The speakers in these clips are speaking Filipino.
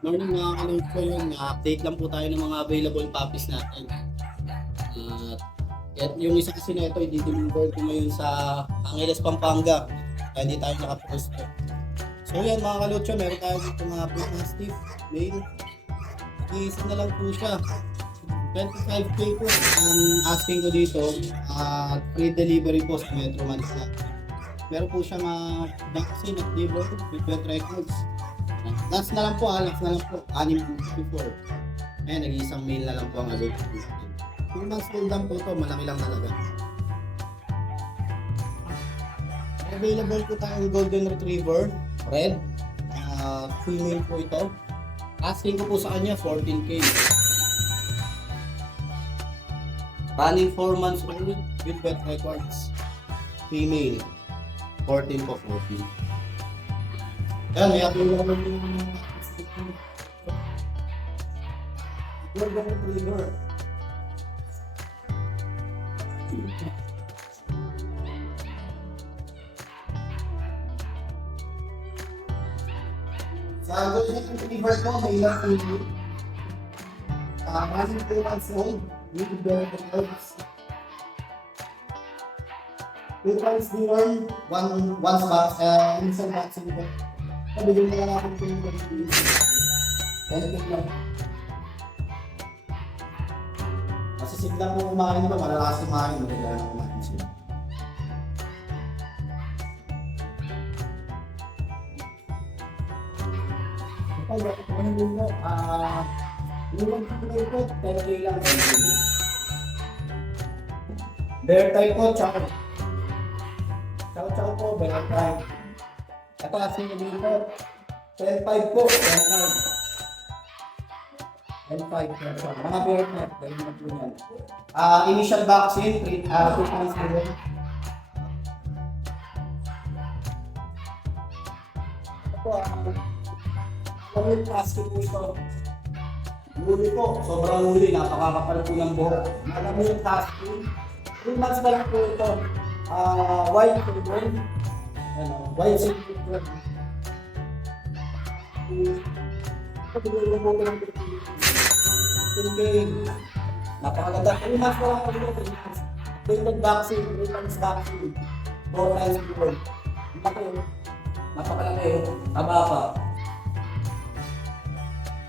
Morning mga kalog ko yun. Update lang po tayo ng mga available puppies natin. At yung isa kasi na ito, i-deliver ko ngayon sa Angeles, Pampanga. Kaya hindi tayo nakaposto. So yan mga kalutso, meron tayo dito mga Bull Mastiff, male. Isa na lang po siya. 25k po ang asking ko dito. Free delivery po sa Metro Manila. Meron po siya vaccine at liver with wet records. Last na lang po, last na lang po. 6 months before. Ayan, nag-iisang mail na lang po ang adult natin. 2 months old lang po ito, malaki lang talaga. Available po tayong Golden Retriever, red. Female po ito. Asking ko po sa kanya, 14k. Running 4 months old with wet records. Female. 14 po, 14. Yan, may upload naman yung Golden Retriever. Sa Golden Retriever ko, may ilang po. Running 2 months old with wet records. 2 times deworm, once box, inside vaccine po. Bigyan na lang natin ito yung vaccine. Benefit lang. Kasi siglang po kumain ito, malalakas kumain. Kailangan na kumain sila. Kapag ako ng linggo, yung kulay ko, 10k lang. Bear type po, chow. Chow po, bear type. Ito kasi yung dito, 10.5 po, 10.5. 10.5, mga bear type, dahil naman po yan. Initial vaccine, 2 times zero. Ito, kamil plastic po ito. Huli po, sobrang huli, napakakapal po ng buhok. Malamil plastic. 3 months pa lang po ito. White silver. White silver. Pagbulo po ito ng 10K. Napakaganda. 3 months pa lang po ito. Updated vaccine, 3 times vaccine. 4 times silver. Napakalaki. Taba pa.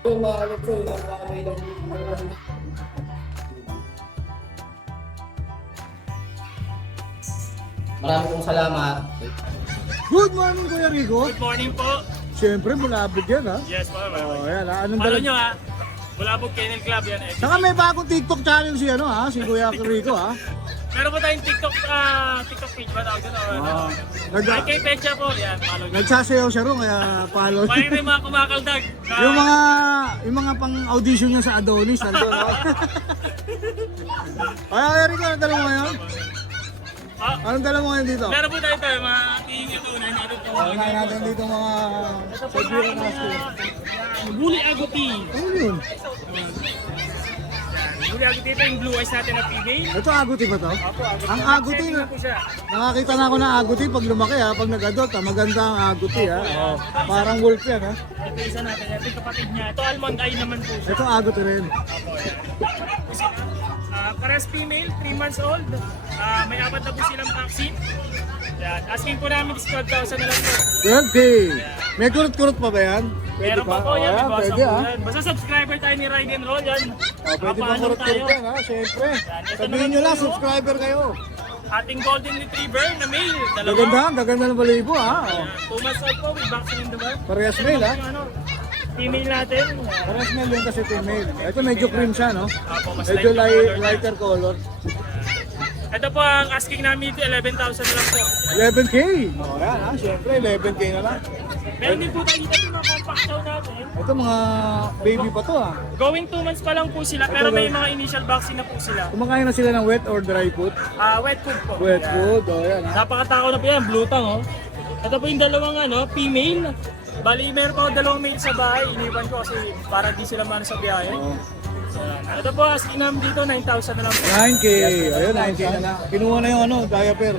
Yung mga alam ko, yung nakamay lang po. Maraming pong salamat. Good morning, Kuya Rico. Good morning po. Siyempre, bulabog yan, ha? Yes po. Oh, yan, ha? Anong Follow dala? nyo ha. Bulabog Kennel Club yan. Saka may bagong TikTok challenge si, ano, ha? Si Kuya Rico, ha? Meron po tayong TikTok page ba tawag doon? Ah. Ay kay Pecha po. Yan, follow nyo. Nagsasayaw siya ron, kaya follow. May rin mga kumakaldag. yung mga pang-audition niya sa Adonis, nandun, ha? Ay, Kuya Rico, anong dala mo ngayon? Anong dala mo ngayon dito? Meron po tayo mga tingin tunay natin po. Kaya natin dito mga Siberian Husky. Bully Agouti. Ano yun? Bully Agouti ito yung blue eyes natin na female. Ito, aguti ba to? Opo, Agouti. Ang aguti Setting na. na po siya. Nakakita na ako ng aguti pag lumaki, ha? Pag nag-adult, ha? Maganda ang aguti, ha? Oh, parang wolf yan, ha? Ito isa natin. Ito yung kapatid niya. Ito almond eye naman po siya. Ito aguti rin. Pares female, 3 months old. May 4 na po silang vaccine. Yan. Asking po namin is 12,000 na lang po. 12K! May kurot-kurot pa ba yan? Meron pa po yan. Ayan, May pwede, ha? yan. Basta subscriber tayo ni Ride and Roll yan. Oh, pwede pa Mapaalam kurot-kurot yan, ha? Siyempre. Ito Sabihin naman nyo lang, po, subscriber kayo. Ating golden retriever na male. Gaganda ng balibo, ha? Oh. 2 months old po, may vaccine in the back. Parehas male, ha? Yung female natin. Parehas male yun kasi female. Ito medyo cream siya, no? Apo, mas Medyo light yung color niya. lighter color. Ito po ang asking namin dito, 11,000 na lang po. 11K! Oh, yan, ha? Siyempre, 11K na lang. Meron din po tayo dito yung mga compact show natin. Ito mga baby pa to, ha? Going 2 months pa lang po sila, pero may mga initial vaccine na po sila. Kumakain na sila ng wet or dry food? Wet food po. Wet Yan. food, oh, yan, ha? Napakatakaw na po yan, blue tongue oh. Ito po yung dalawang female. Bali, meron pa ako 2 male sa bahay. Iniwan ko kasi para di sila mano sa biyahe. Oh. Yan. Ito po, asking namin dito, 9,000 na lang po. 9K. Ayun, 9K na lang. Kinuha na yung diaper.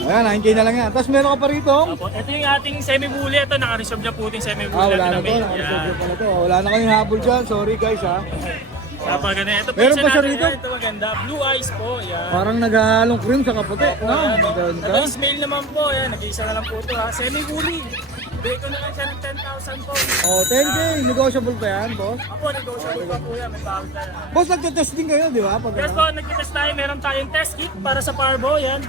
Ayan, 9K na lang yan. Tapos meron ka pa rito. Opo. Ito yung ating semi-bully. Ito, naka-reserve na po yung semi-bully Wala natin na na to. mail. Nakareserve pa na to. Wala na kayong habol dyan. Sorry guys ha. Kapag ganun. Ito po Meron isa pa siya natin. rito? Ito maganda. Blue eyes po. Yan. Parang naghahalong cream sa kaputi. No? Ayan, oh. Ganda. Ito is male naman po. Yan. Nag-iisa na lang po ito ha. Semi-bully. Bigay ko naman siya ng 10,000 po. Oh, 10K. Negotiable pa yan, boss. Ako, negotiable pa po yan. May bawal tayo. Boss, nagtitest din kayo, di ba? Pag Yes po, nagtitest tayo. Meron tayong test kit para sa Parbo. Yan.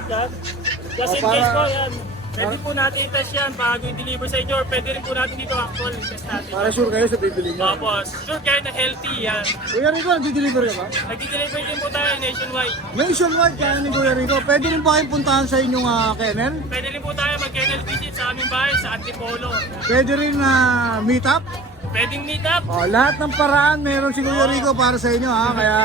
Just in para- case po. Yan. Pwede po natin i-test yan bago i-deliver sa inyo. Or pwede rin po natin dito actual i-test natin. Para sure kayo sa bibili nyo. Tapos, sure kayo na healthy yan. Kuya Rico, nag-deliver ka ba? Nag-deliver din po tayo nationwide. Nationwide kaya ni Kuya Rico. Pwede rin ba kayong puntahan sa inyong kennel? Pwede rin po tayo mag-kennel visit sa aming bahay sa Antipolo. Pwede rin meet up? Pwedeng meet up. Oh, lahat ng paraan meron si Kuya Rico para sa inyo ha. Kaya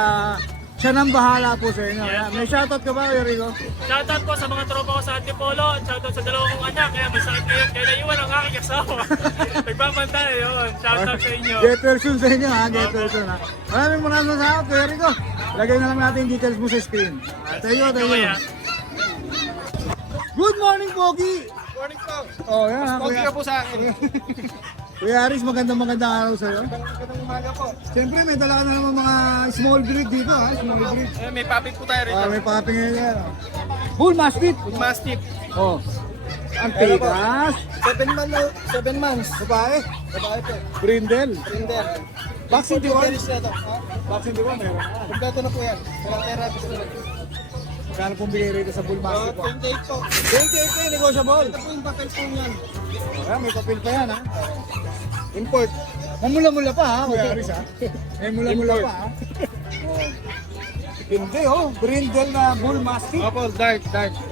siya nang bahala po sa inyo. Kaya, may shoutout ka ba Kuya Rico? Shoutout po sa mga tropa ko sa Antipolo. At shoutout sa dalawang kong anak. Kaya may sakit ngayon. Kaya naiwan ang aking asawa. Nagbabantay yun. Shoutout sa inyo. Get well soon sa inyo ha. Get well soon ha. Maraming salamat Kuya Rico. Lagay na lang natin yung details mo sa screen. Tayo. Kaya, Good morning, Pogi! Morning po. Oh, yan ha, Pogi Kuya. ka po sa akin. Kuya Aris, magandang araw sa'yo. Magandang umaga po. Siyempre, may dala ka na naman mga small breed dito ha. Small breed. May puppy po tayo rito. May papi ngayon yan. Bull Mastiff. Mastiff. Oh. Ang tigas. 7 months. Babae. Babae po. Brindle. Rinder. Vaccine di one. na ito. Vaccine di one meron. Kompleto na po yan. Walang therapist na lang. Kano pong bigay rito sa Bull Mastiff? 28 po. 28K, negotiable. Ito po yung bakal po yan. Ayan, may papel pa yan ha. Import. Mamula-mula pa ha, Kuya Aris ha. May mula-mula pa ha. Oh. Hindi oh, brindle na Bull Mastiff. Opo, dark.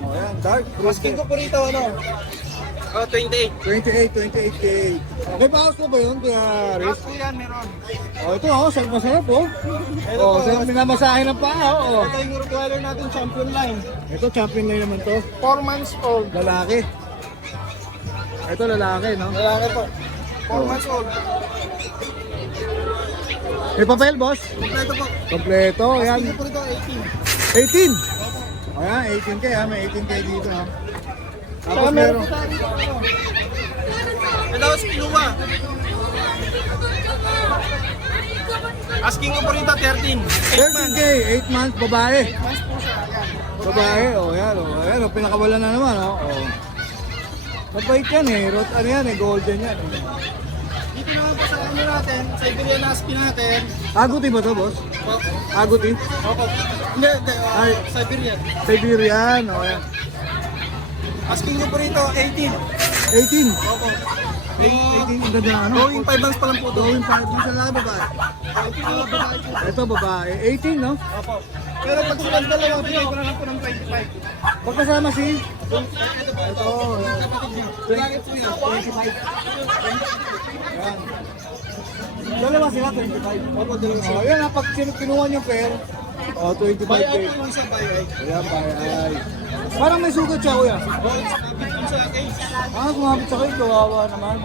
Oh, yan, dark. Masking ko po rito, ano? 28. 28K. May bawas na ba yun, Kuya Aris? po yan, meron. Oh, ito oh, masarap oh. Oh, sa minamasahe ng paa oh. Ito yung Rottweiler natin, champion line. Ito champion line naman to. 4 months old. Lalaki. Ito lalaki, no? Lalaki po. 4 months old. May papel, boss? Kompleto po. Kompleto, ayan. Ito po rito, 18. 18! Ayan, 18K ha. May 18K dito ha. Tapos Saka meron meron. po tayo rito, ano? May daw si Kinuwa. Asking ko po rito, 13. 13K, 8 months, babae. 8 months po siya. Ayan. Babae, oh, yan, oh. Ayan, oh, pinakawalan na naman, oh. Oh. Mabait yan eh. Ano yan eh, golden yan eh. Dito naman po sa ano natin, sa Iberian Husky natin. Aguti ba to, boss? Opo. Aguti? Opo. Hindi, Ay. Siberian. Siberian, oh, yan. Asking ko po rito, 18. 18. Opo. 18, ang ganda ano? Going 5 months pa lang po doon. Going 5 months na lang, babae. Ito, babae. 18, no? Opo. Pero pag silang dalawa, bigay ko na lang po ng 25. Pagkasama si... Ito po, ito. Bakit po yan? 25. Yan. Dalawa sila, 25. Opo, dalawa sila. Oh, yan, pag kinuha niyo pair, oh, 25K. Buy out po yung sa buy out. Ayan, ay. Parang may sugat siya, kuya. Sabit po sa case. Sumabit sa kayo, kawawa naman.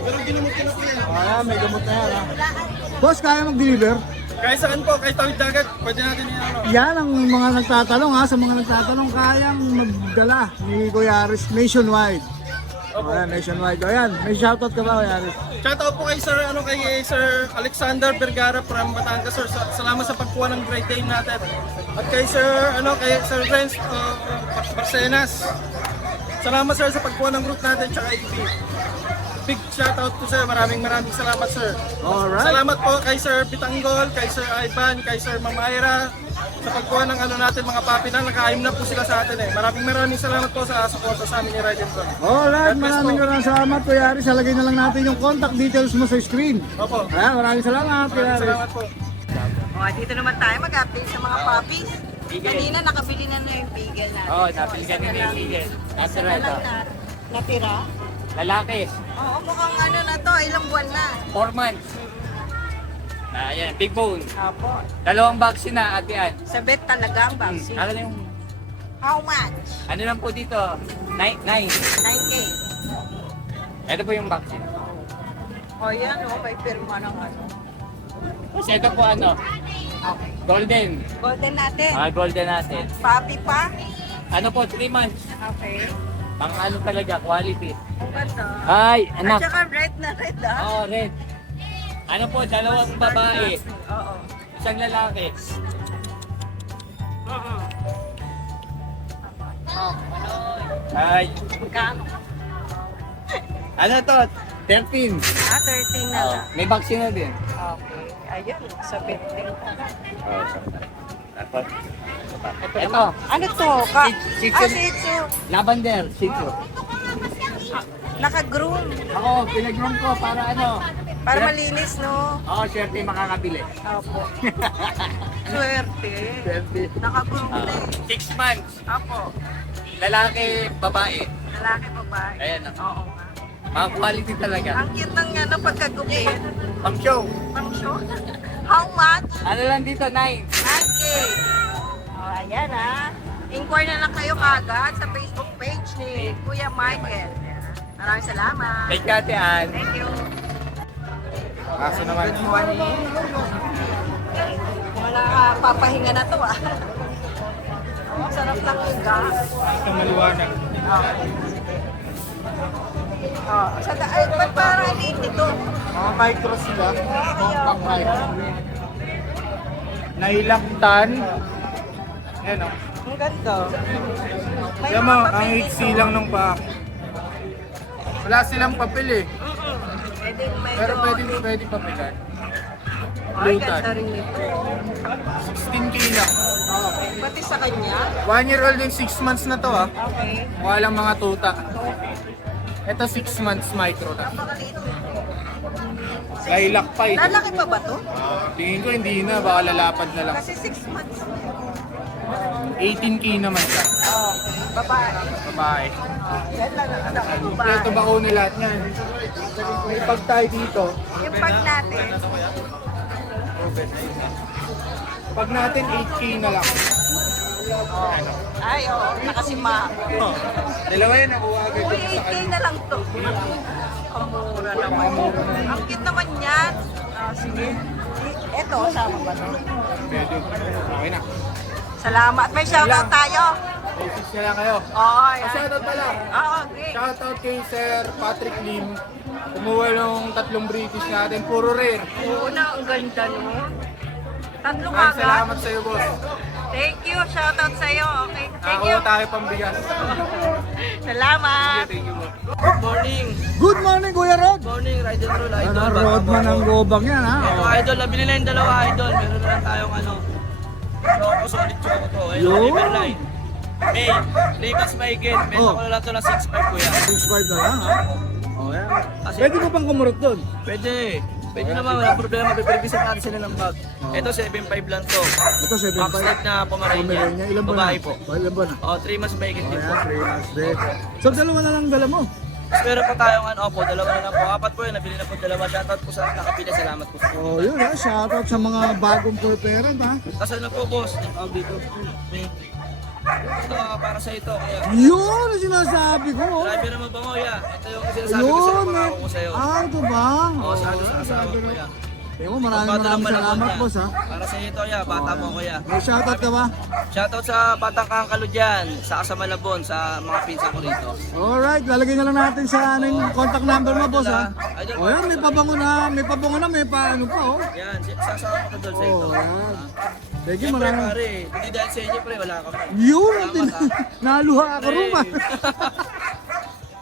Pero ginamot ko na po yan. Ayan, may gamot na yan, ha. Boss, kaya mag-deliver? Kahit saan po, kahit tawid dagat, pwede natin yan ano. Yan ang mga nagtatanong, ha. Sa mga nagtatanong, kayang magdala ni Kuya Aris nationwide. Ayan, nationwide. Ayan, may shoutout ka ba, Kuya Aris? Shoutout po kay Sir, kay Sir Alexander Vergara from Batangas, sir. Salamat sa pagkuha ng Great Dane natin. At kay Sir, kay Sir Renz Barcenas. Salamat sir sa pagkuha ng group natin tsaka EB. Big shoutout po sir. Maraming salamat sir. Alright. Salamat po kay Sir Bitanggol, kay Sir Ivan, kay Sir Mamaira sa pagkuha ng natin mga papi na nakaim na po sila sa atin eh. Maraming salamat po sa suporta sa amin ni Ride and Run. Alright, God bless maraming salamat, Kuya Aris. Lagay na lang natin yung contact details mo sa screen. Opo. Ayan, maraming salamat, Kuya Maraming Aris. salamat po. O, dito naman tayo mag-update sa mga puppies. Kanina nakabili na yung bigel natin. Oo, nabili ka nila yung bigel. Nasa Isa na lang natira. Lalaki, Oo, mukhang ano na to, ilang buwan na. 4 months. Ayan, big bone. Apo. 2 vaccine na, ate Ann. Sa vet talaga ang vaccine. Ano yung, How much? ano lang po dito? 9. 9K. Ito po yung vaccine. O yan o, may pirma ng ano. Tapos ito po ano, Okay. golden. Golden natin. Golden natin. Puppy pa. Ano po, 3 months. Okay. Pang ano talaga, quality. Ang ganda. Ay, At anak. saka red na red ah. Oo, red. Ano po, dalawang babae. Oo. Isang lalaki. Ay, Magkano? ano to? 13. 13 na Oh, lang. may vaccine na din. Okay. Ayun, sa 15. Tapos, ito, Ano to? Shih Tzu. Shih Tzu. lavender, Shih Tzu. Naka-groom. Ako, pinag-room ko para ano. Para malinis, no? Oo, syempre makakabili. Opo. Swerte. Syempre. Naka-groom na eh. 6 months. Opo. Lalaki, babae. Lalaki pa ba? Ayan, Oo nga. mga quality talaga. Ang cute ng ano pagkagupit. Pang show. Pang show. How much? Ano lang dito, 9. Okay. Oh, ayan ah. Inquire na lang kayo kagad sa Facebook page ni Kuya Michael. Maraming salamat. Kay Kate Ann. Thank you. Kaso naman. Good morning. Wala papahinga na to ah. Oh, sarap ng uga. Ito maliwanag. Oh, ay, ba't parang liit ito? Mga micro sila. Compact micro. Nailaktan. Yan o. Ang ganda. May Yan mga mo, papel ang dito. iksi lang ng pa. Wala silang papel eh. Pwede medyo... Pero pwede papilan. Ay, ganda rin nito. 16K lang. Okay. Pati sa kanya? 1 year old and 6 months na to ah. Okay. Mukha lang mga tuta. Ito 6 months micro na. Napakaliit. Lilac pa eh. Lalaki pa ba to? Tingin ko hindi na, baka lalapad na lang. Kasi 6 months. 18K naman siya. Okay. Babae. Babae. Yan lang ang anak ko ba? Ito ba na lahat yan? May pag tayo dito. Yung pag natin, Pag natin 8K na lang. ay oo, nakasima. Dalawa yan, nakuha agad Uy, yung sa 8K kanya. na lang to. Ang mura naman. Ang cute naman yan. Sige. Eto, sama ba to? Pwede. Okay na. Salamat. May shoutout tayo. Message na lang kayo. Oo, yan. Shoutout pala. Oo, great. Shoutout kay Sir Patrick Lim. Kumuha ng 3 British natin. Puro rare. Oo na, ang ganda no. Tatlo Maraming agad. salamat sa iyo, boss. Thank you. Shoutout sa'yo. Okay. Thank you. Nakakuha tayo pambigas. Salamat. Thank you, boss. Good morning. Good morning, Kuya Rod. Morning, Ride and Roll Idol. Ano, Rodman ang gobang yan, ha? Ito, Idol. Nabili na yung dalawa, Idol. Meron na lang tayong ano. Choco, solid choco to. Ayun, Yo. Riverline. May, Labas Maigit. Benta ko na lang to ng 6.5 kuya. 6.5 na lang, ha? Oh, yan. Kasi, Pwede mo bang kumurot doon? Pwede. Pwede naman, wala problema. Pipirbisan natin sila ng bag. Ito, 7.5 lang to. Ito, 7.5. Max type na Pomeranian. Pomeranian. Ilan ba Babae na? po. Ilan ba na? Oh, 3 months Maigit din po. Ayan, 3 months din. So, dalawa na lang dala mo. Meron pa tayong ano po, dalawa na lang po. 4 po yun, nabili na po dalawa. Shoutout po sa nakapila. Salamat po. Oh, yun ha. Shoutout sa mga bagong full parent, ha? Tapos ano po, boss? Tawag dito. May... Ito, para sa ito. Kaya, Yun ang sinasabi ko. driver naman ba mo, ya? Ito yung sinasabi ko sa Yun, pangako ko sa'yo. ito ba? Oo, sa ano sa asawa ko, ya. Tingnan mo, maraming salamat, boss, ha? Para sa ito, ya. Bata mo ko, ya. May shoutout ka ba? Shoutout sa Batang Kangkalo dyan, sa Kasamalabon, sa mga pinsa ko rito. Alright, lalagay na lang natin sa ano yung contact number mo, boss, ha? O yan, may pabango na, may ano pa, oh. Yan, sasama ko doon sa ito. Oh, yan. Thank you, Siyempre, maraming. pare, hindi dahil sa inyo, pre, wala ka pa. Yun, Salamat, ha. naluha ako rin, ha?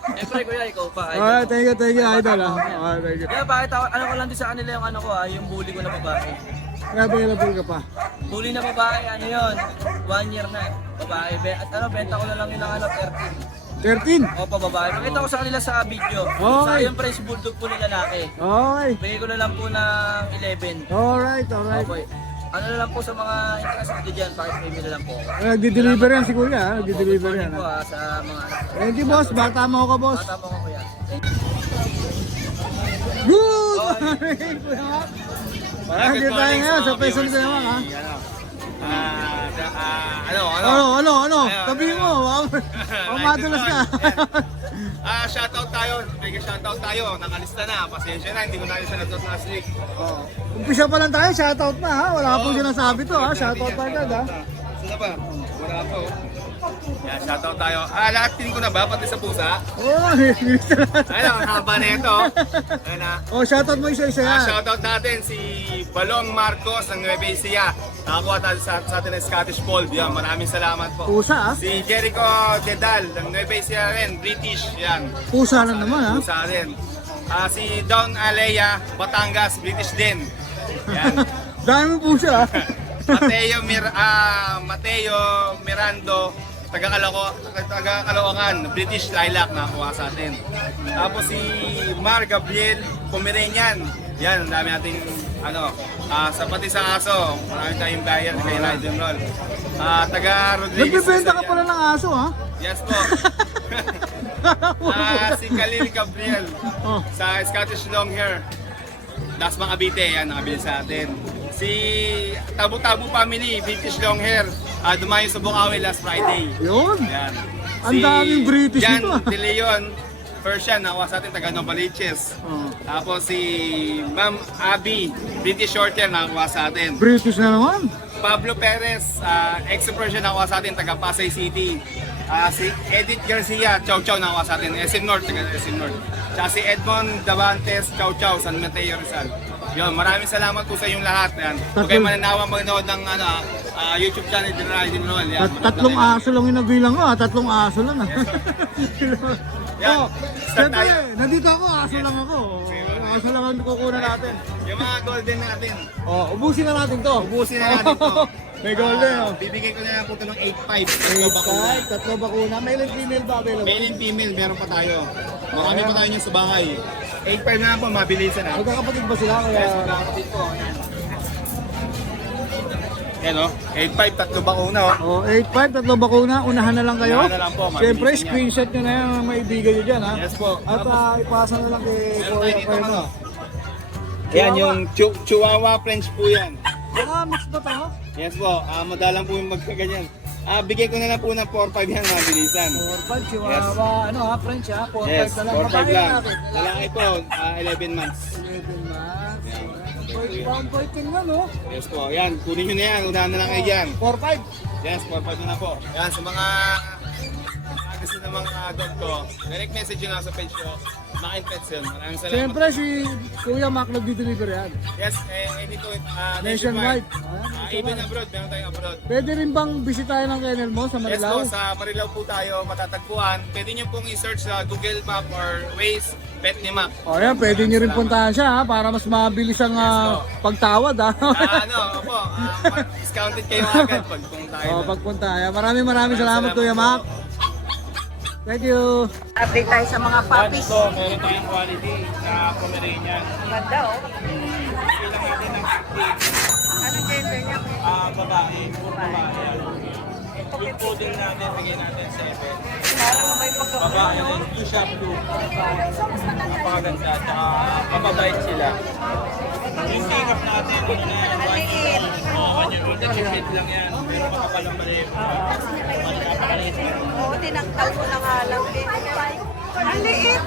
Siyempre, kuya, ikaw pa. Idol. Alright, thank you, idol, ha? Alright, thank you. Kaya bakit ano ko lang din sa kanila yung ano ko yung bully ko na babae. Kaya available ka pa. Bully na babae, ano yun? 1 year na. Babae. At ano, benta ko na lang yun ng ano, 13. 13. Opo, babae. Pakita ko sa kanila sa video. Okay. Sa yung price bulldog po ng lalaki. Okay. Bigay ko na lang po ng 11. Alright, alright. Okay. Ano na lang po sa mga interesado dyan, bakit may na lang po. Nagdi-deliver yan si Kuya, ha? Nagdi-deliver yan, Po ha? sa mga Thank you, boss. Bata mo ako, boss. bata mo ko kuya. Good morning, Kuya Mac. Nandito tayo ngayon sa Quezon City, ha? Ano? Tabi mo. Ang madulas ka. Shoutout tayo. Mega shoutout tayo. Nakalista na. Pasensya na. Hindi ko na yung sinatot last week. Umpisa pa lang tayo, shoutout na, ha? Wala pong sinasabi to, ha? Shoutout pa agad, ha? Ito na ba? Wala pa oh. Yan, shoutout tayo. Lahat ko na ba? Pati sa pusa? Oh, Ayun, ang haba na ito. Ayun na. oh, shoutout mo isa-isa yan. Shoutout natin si Balong Marcos ng Nueva Ecija. Nakakuha tayo sa atin ng Scottish Fold. Yan, maraming salamat po. Pusa ah. Si Jericho Dedal ng Nueva Ecija rin, British. Yan. Pusa na naman ah. Pusa rin. Si Don Alea, Batangas, British din. Yan. Dami mo pusa ah. Mateo Mirando, taga Caloocan, British Lilac nakakuha sa atin. Tapos si Mar Gabriel Pomeranian. Yan, dami nating sa pati sa aso. Marami tayong bayan kay Ride and Roll. Taga Rodriguez. Nagbibenta ka pala ng aso ah. Yes po. Si Khalil Gabriel Oh. sa Scottish Longhair. Das mga Cavite, yan, nakabili sa atin. Si Tabu-Tabu Family, British Longhair, dumayo sa Bukawi last Friday. Yun. Yan. Ang daming British Jan nito, ah. De Leon, Persian, nakuha sa atin, taga Novaliches. Oh. Tapos si Ma'am Abby, British Shorthair, nakuha sa atin. British na naman. Pablo Perez, ex-Persian, nakuha sa atin, taga Pasay City. Si Edith Garcia, Chow Chow, nakuha sa atin, SM North, taga SM North. Tsaka si Edmond Davantes, Chow Chow, San Mateo Rizal. Yun, maraming salamat po sa inyong lahat. Yan. Huwag kayong mananawa magnood ng YouTube channel din Ride and Roll. Yan, Tatlong aso lang yung nabilang ko ah. Tatlong aso lang ah. Yan, Oh, start siyempre, tayo. nandito ako, aso lang ako. Aso lang ang kukunan natin. Yung mga golden natin, Oh, ubusin na natin to. ubusin na natin to. May golden oh. Bibigay ko na lang po ito ng 8.5. Tatlo bakuna. Male and female ba available? Male and female, meron pa tayo. Marami pa tayo niyan sa bahay. 8.5 na lang po, mabilisan na. Magkakapatid ba sila? Kaya... Yes, magkakapatid po. Yan o, 8.5, tatlo bakuna o. Oh, 8.5, tatlo bakuna. Unahan na lang kayo. Unahan na lang po, mabilis Siyempre, yan. screenshot nyo na yan ang maibigan nyo dyan ha. Yes po. At ipasa na lang kay Meron tayo Kuya dito Kuya ano. mo. Yan yung Chihuahua French po yan. Mix ba to? Yes po, madalang po yung magkaganyan. Bigay ko na lang po ng 4.5 yan, mabilisan. 4.5, Chihuahua, ano ha, French ha, 4.5 Yes, na lang. 4.5 Babae lang. natin. Lalaki po, 11 months. 11 months. Pound fighting nga no? Yes po, yan, kunin nyo na yan, unahan na lang kayo dyan. 4.5. Yes, 4.5 na po. Yan, sa mga gusto ng mga dog ko, direct message yun ako sa page ko. Makin Pets yun. Maraming salamat. Siyempre si Kuya Mac nag-deliver yan. Yes, dito Nationwide. Even abroad, meron tayong abroad. Pwede rin bang bisitahin ang kennel mo sa Yes Marilao? po, sa Marilao po tayo matatagpuan. Pwede nyo pong i-search sa Google Map or Waze, Pet ni Mac. O yan, pwede nyo rin puntahan siya ha, para mas mabilis ang pagtawad ha. Opo, discounted kayo agad pag pumunta kayo. O, pagpunta. Ayan, maraming salamat Kuya Mac. Thank you. Update tayo sa mga puppies. So, meron tayong quality na Pomeranian. Ganda oh. Kailang natin ng 50. Anong gender niya? Babae. Puro babae. Yung poodle natin, bigyan natin 7. Parang may pagkakita. Babae rin, blue shop blue. Napakaganda, tsaka mababait sila. Yung tingap natin, ano na yan, 1 year old. Oo, 1 year old. Nag-shade lang yan. Pero makapal ang maliit. Napakaliit. Oo, tinangkal ko na nga lang din. Ang liit.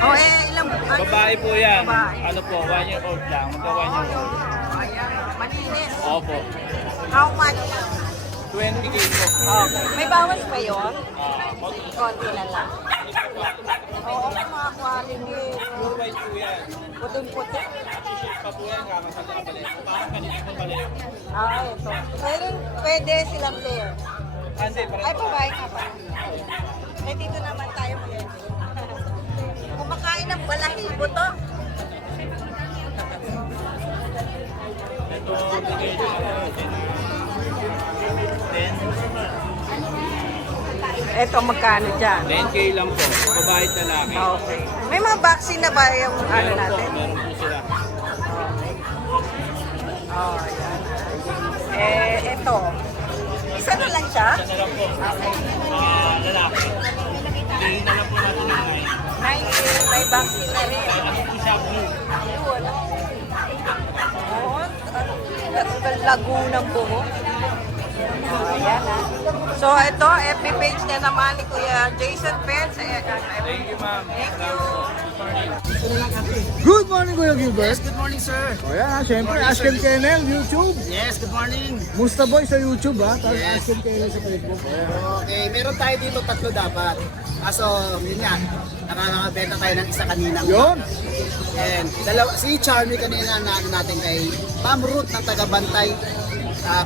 Oh, ilang Babae po yan. Babae. Ano po, 1 year old lang. Magka 1 year old. Ayan, malinis. Opo. How much? 20K po. Oh, may bawas pa yun? Konti Konti na lang. Oo, mga quality. pure white po yan. Puting-puti. Ship pa po yan, kakasal na kapalit. Parang kanina po palit. Ito. Pwede silang pair. Kasi Ay, babae nga pa. Eh, dito naman tayo ngayon. Kumakain ng balahibo to. ito, bigay na natin. Ito, magkano dyan? 10K lang po. Babae at lalaki. Okay. May mga vaccine na ba yung ano Meron po, natin? meron po sila. Oh, ayan. Ito. Isa na lang siya? Isa na lang po. Lalaki. Bigyan na lang po natin yung 9 years, may vaccine na rin. Ano po siya, blue. Ayun. Oo, ang lago ng buhok. Ayan ha. So ito, FB page niya naman ni Kuya Jason Pets. Thank you, ma'am. Thank you. Good morning, Kuya Gilbert. Good morning, sir. O yan, syempre, Ashken Kennel, YouTube. Yes, good morning. Musta Boy sa YouTube, ha? Tapos Yes. Ashken Kennel sa Facebook. Okay, meron tayo dito 3 dapat. Kaso, yun nga, nakakabenta tayo ng isa kanina. Yun. And si Charmy kanina na ano natin kay Ma'am Ruth ng taga-Bantay,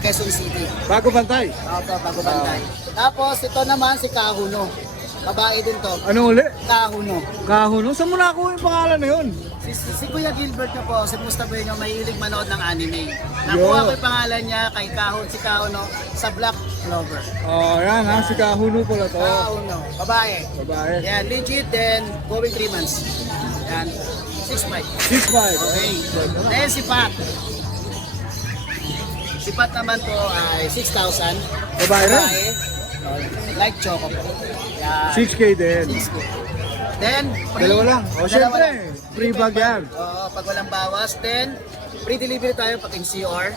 Quezon City. Bago bantay. Opo, bago Bantay. Tapos ito naman si Kahuno. Babae din to. Ano uli? Kahuno. Kahuno? Saan mo nakuha yung pangalan na yun? Si Kuya Gilbert na po, si Mustaboy nyo, mahilig manood ng anime. Nakuha ko yung pangalan niya kay si Kahuno sa Black Clover. Oh, yan ha. Si Kahuno pala to. Kahuno, babae. Babae. Yan, legit then going 3 months. Yan, 6'5". 6'5". Okay. Then si Pat. Si Pat naman po ay 6,000. Babae rin? Like choco po. Yan. 6K din. 6K. Then, Dalawa lang. O, dalawa syempre. lang. Free bag yan. Oo, pag walang bawas. Then, free delivery tayo pag in CR.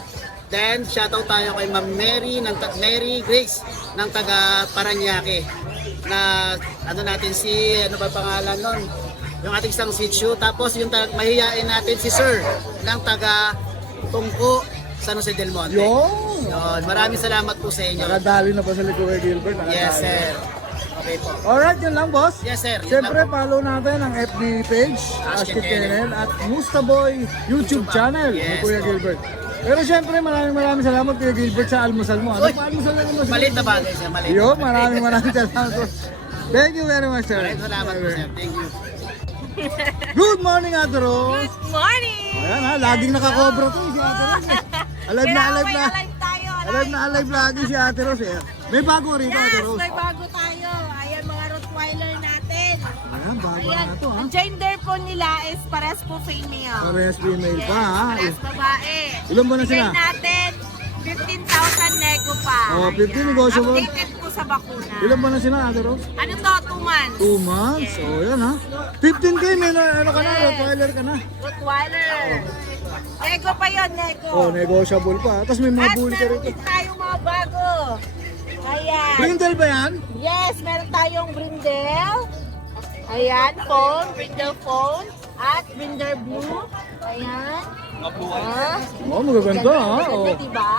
Then, shoutout tayo kay Ma'am Mary, Mary Grace ng taga Paranaque. Na ano natin ano ba pangalan nun? Yung ating isang sitio. Tapos yung mahihain natin si Sir ng taga Tungko, San Jose del Monte. Yun. Yun. Maraming salamat po sa inyo. Nakadali na pa sa Kuya Gilbert. Nakadali. Yes, sir. Okay po. Alright, yun lang, boss. Yes, sir. Yun Siyempre, lang po. follow natin ang FB page, Ashken Ashken Kennel, at Mustaboy YouTube channel ni Yes, Kuya po. Gilbert. Pero siyempre, maraming salamat Kuya Gilbert sa almusal mo. Ano Uy! pa almusal na naman? Maliit na bagay siya. Maliit. Yun, maraming salamat. Thank you very much, sir. Maraming salamat po, sir. Thank you. Good morning, Ate Rose. Good morning! Ayan ha, laging nakakobra to si Ate Rose. Alive na, alive na. Alive tayo. Alive na, alive lagi si Ate Rose. Eh. May bago rin Ate Yes, Rose. may bago tayo. Ayan mga Rottweiler natin. Ayan, bago Ayan, na to ha. ang gender po nila is pares po female. Parehas female pa ha. Pares babae. Ilan ba na sila? Bigay natin 15,000 nego pa. Oh, 15 Ayan. negotiable. Updated po sa bakuna. Ilan ba na sila, Ate Rose? Ano to? 2 months. 2 months? Yes. Oh, yan ha. 15K, may ano ka na, Yes. Rottweiler ka na. Rottweiler. Nego pa yun, nego. Oh, negotiable pa. Tapos may mga At bully ka meron rito. din tayong mga bago. Ayan. Brindle ba yan? Yes, meron tayong brindle. Ayan, phone, brindle phone. At brindle blue. Ayan. Ah, Oh, magaganda ha. Maganda, Oh. diba?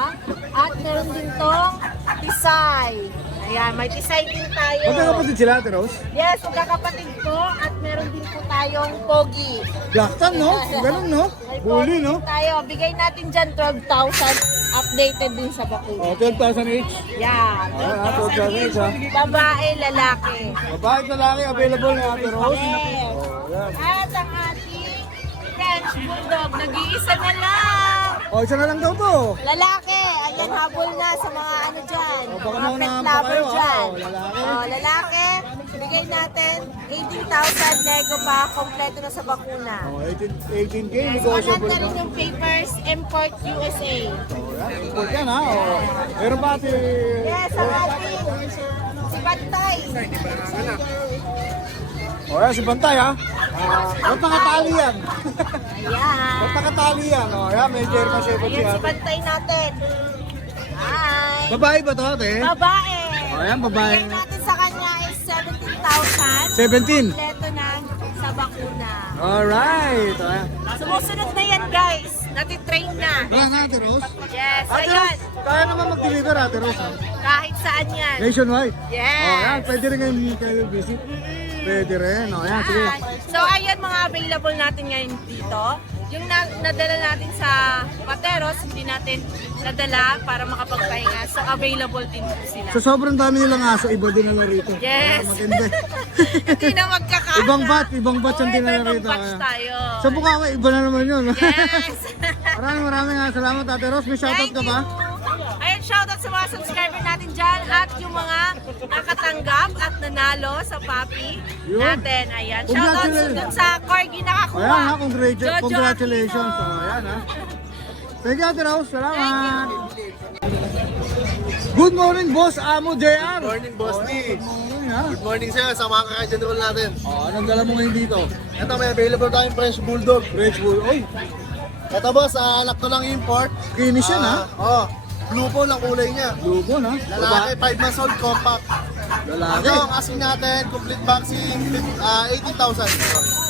At meron din tong tisay. Ayan, may tisay din tayo. Magkakapatid sila, Ate Rose? Yes, magkakapatid po. At meron din po tayong pogi. Black tan, no? Ganun, no? May Bully, pogi no? tayo. Bigay natin dyan 12,000. Updated din sa bakuna. Oh, 12,000 each. Yan. Ah, 12,000 each, ha? Babae, lalaki. Babae at lalaki, available ni Ate Rose. Yes. Oh, yan. At ang ating French Bulldog, nag-iisa na lang. Oh, isa na lang daw to. Lalaki, ayan habol na sa mga ano dyan. Oh, baka mga pet naunahan pa lover kayo, ha? dyan. Oh, lalaki. Oh, lalaki, bigay natin 18,000 nego pa, kompleto na sa bakuna. Oh, 18K, Yes, negotiable online na pa. rin yung papers, import USA. Oh, yan. Import yan, ha? Oh. Meron pa, Ate... Yes, ang ating si Bantay. Oh, yan, si Bantay, ha? Ba't nakatali yan? Ayan. Ba't nakatali yan? Oh, yan, may German Shepherd si Ayan si Ate. Bantay natin. Hi. Babae ba to, Ate? Babae. Oh, yan, babae. Bigay natin sa kanya is 17,000. 17. Kompleto na sa bakuna. Alright. Oh, yan. Sumusunod na yan guys. Natitrain na. Wala na, Ate Rose? Yes, Ate ayan. Rose, kaya naman mag-deliver, Ate Rose. Ha? Kahit saan yan. Nationwide. Yes. Oh, yan. Pwede rin ngayon kayo visit. Pwede rin. Oh, yan. Sige. Ayan. So ayan mga available natin ngayon dito. Yung nadala natin sa Pateros, hindi natin nadala para makapagpahinga. So available din po sila. So, sobrang dami nilang aso. Iba din na rito. Yes. Matindi. Hindi na magkakasya. ibang batch ang Oo, dinala iba-ibang rito. batch tayo. Sa Bukawi, iba na naman yun. Yes. maraming salamat, Ate Rose. May shoutout Thank ka ba? you. Ayan, shoutout sa mga subscriber natin dyan at yung mga nakatanggap at nanalo sa puppy Yun. natin. Ayan, shoutout Congratulations. dun sa corgi nakakuha. Ayan ha, Jojo congratulations. Aquino. Oh, ayan ha. Thank you, Ate Rose. Salamat. Good morning, Boss Amo JR. Good morning, Boss D. Good morning, ha. Good morning sa'yo sa mga kaka-agent roll natin. Oh, anong dala mo ngayon dito? Ito, may available tayong French Bulldog. French Bull. Oy, Ito, boss, anak to lang import. kinis yan ha. Oh, blue po lang kulay niya. Lugo na. Lalaki, 5 months old, compact. Lalaki. Ito, ang asking natin, complete vaccine, 18,000.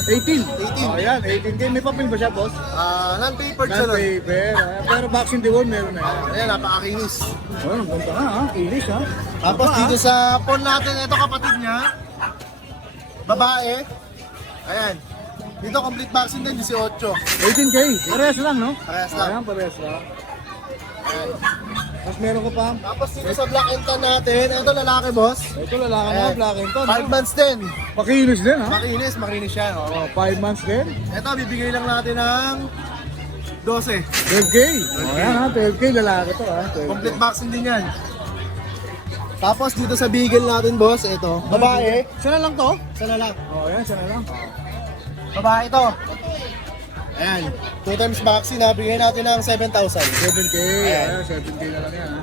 18. 18. Oh, ayan, 18K. May papel ba siya, boss? Non-papered siya nun. Non-paper. Pero vaccine deworm meron na yan. Ayan, napakakinis. Oh, ang ganda nga, ha? Kilis, ha? Tapos Aba, dito sa phone natin, ito kapatid niya. Babae. Ayan. Dito complete vaccine din, 18. 18K. Parehas lang, no? Parehas lang. Ayan, parehas lang. Ayan. Tapos meron ko pa. Tapos dito sa black and tan natin, ito lalaki boss. Ito lalaki na, Ayan. black and tan. 5 months din. Pakilos din, ha? Makinis siya. Oh. Oh, 5 months din. Ito, bibigay lang natin ng 12. 12K. Oh, ayan, ha? 12K lalaki to, ha? 12K. Complete vaccine din yan. Tapos dito sa beagle natin boss, ito. Babae. Isa na lang to? Isa na lang. Oh, ayan, isa na lang. Babae ito. Ayan. 2 times vaccine na, bigay natin ng 7,000. 7K. Ayan, 7K na lang yan, ha?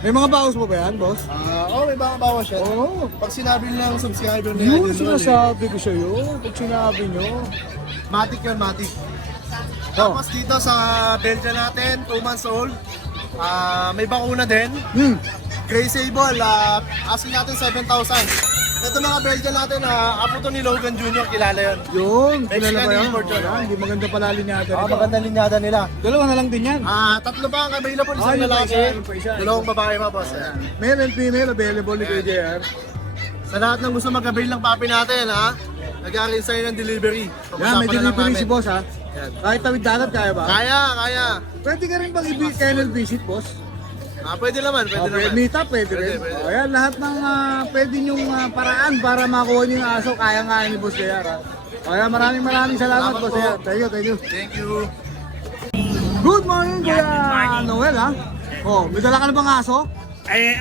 May mga bawas mo ba yan, boss? May mga bawas yan. Oo. Pag sinabi nilang subscriber na Yun, sinasabi ko sa'yo. Pag sinabi nyo. Matic yun, Matic. Tapos dito sa Belgian natin, 2 months old. May bakuna din. Gray Sable, asking natin 7,000. Ito mga Belgian natin, apo to ni Logan Jr., kilala yun. Yun, Mexican kilala ba yan? import yun. Ayan, Hindi maganda pala linyada nito. Magandang linyada nila. Dalawa na lang din yan. Tatlo pa ang available, isang Yung pa lalaki. isa, yung pa isa. Dalawang babae pa, boss. Ayan. Male and female available ni KJR. Sa lahat ng gusto mag-avail ng papi natin, nag-aaral sa'yo ng delivery. Yan, may Pag-usapan na lang delivery namin. si boss, ha? Kahit tawid dagat, kaya ba? Kaya. Pwede ka rin bang i-kennel visit, boss? Pwede naman, pwede naman. Meet up, pwede rin. Pwede. O, ayan, lahat ng pwede nyong paraan para makuha niyo yung aso, kaya ni Boss JR, ha? O, ayan, maraming salamat, Salamat Boss po. JR. Thank you. Thank you. Good morning, Yan, Kuya good morning. Noel, ha? Oh, may dala ka na bang aso?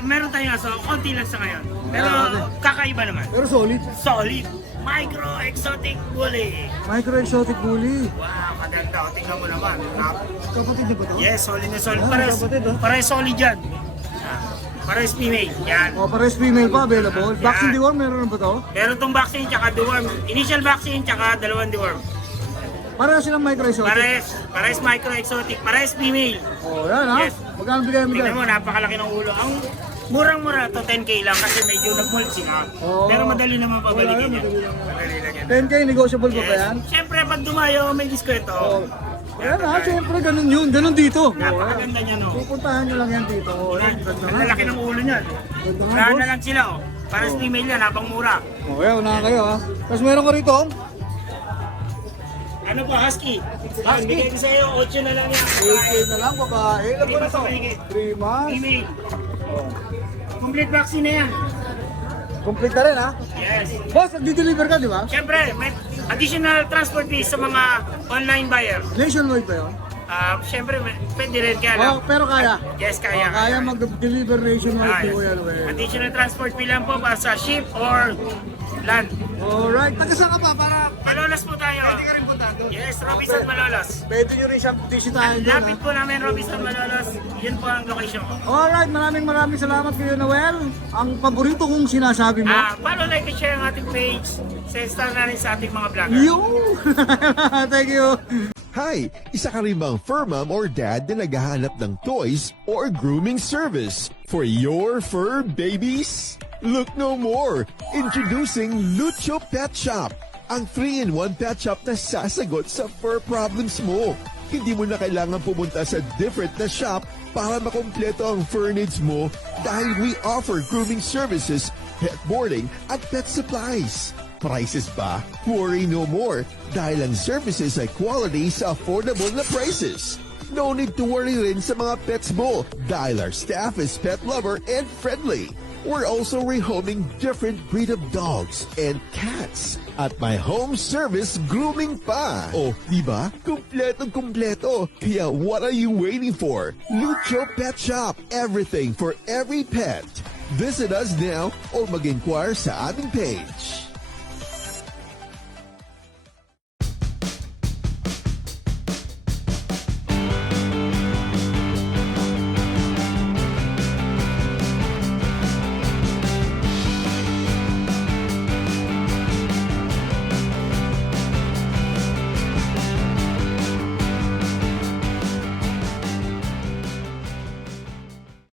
Meron tayong aso, konti lang sa ngayon. Pero okay. kakaiba naman. Pero solid. Solid. Micro Exotic Bully. Micro exotic bully. Wow, maganda. O, tingnan mo naman. Kapatid niyo ba to? Yes, solid na solid. Ah, Pares, kapatid, oh. pares solid yan. Pares female. Yan. O, pares female pa available. Yan. Vaccine deworm, meron na ba to? Meron tong vaccine tsaka deworm. Initial vaccine tsaka dalawang deworm. Pareho silang micro exotic. Pares micro exotic. Pares female. O, yan, ha? Yes. Magkano bigay mo Tingnan dyan? mo, napakalaki ng ulo. Ang murang-mura to 10k lang kasi medyo nag-molt sila. Oo. Pero madali naman pabalikin Wala yan, yan. madali lang. Madali lang yan. 10K, negotiable pa ba yan? Siyempre, pag dumayo, may diskwento. Ayan, ha? Siyempre, ganun yun. Ganun dito. Napakaganda niya, no? Pupuntahan nyo lang yan dito. O, yan, ganda Ang nga. lalaki ng ulo niyan. Ganda nga, Wala boss. na lang sila, oh. Pares female yan, habang mura. O, yan, unahan kayo, ha? Tapos meron ko rito. Ano pa, husky? Bigay ko sa'yo, 8 na lang yan. 8K na lang, babae. Ilan po na to? 3 months. Female. Complete vaccine na yan. Complete na rin, ha? Yes. Boss, nagdi-deliver ka, di ba? Siyempre, may additional transport fees sa mga online buyer. Nationwide ba yun? Siyempre, pwede rin kaya lang. Oh, pero kaya. Yes, kaya. Kaya mag-deliver nationwide Ah, si Kuya Noel. Additional transport fee lang po para sa ship or land. Alright. Taga-saan ka pa para Malolos po tayo. pwede ka rin puntahan doon? Yes, Robinson Malolos. Pwede nyo rin siyang bisitahin doon, ha? Lapit po namin Robinson Malolos. Yun po ang location ko. Alright, maraming salamat Kuya Noel. Ang paborito kong sinasabi mo. Follow, like, and share ang ating page. Send na rin sa ating mga vlogger. Yo! Thank you. Hi! Isa ka rin bang fur mom or dad na naghahanap ng toys or grooming service for your fur babies? Look no more! Introducing Lucho Pet Shop, ang 3-in-1 pet shop na sasagot sa fur problems mo. Hindi mo na kailangan pumunta sa different na shop para makompleto ang fur needs mo dahil we offer grooming services, pet boarding at pet supplies. Prices ba? Worry no more dahil ang services ay quality sa affordable na prices. No need to worry rin sa mga pets mo dahil our staff is pet lover and friendly. We're also rehoming different breed of dogs and cats at my home service grooming pa. Oh, di ba? Kumpletong-kumpleto. Kaya what are you waiting for? Lucho Pet Shop. Everything for every pet. Visit us now or mag-inquire sa aming page.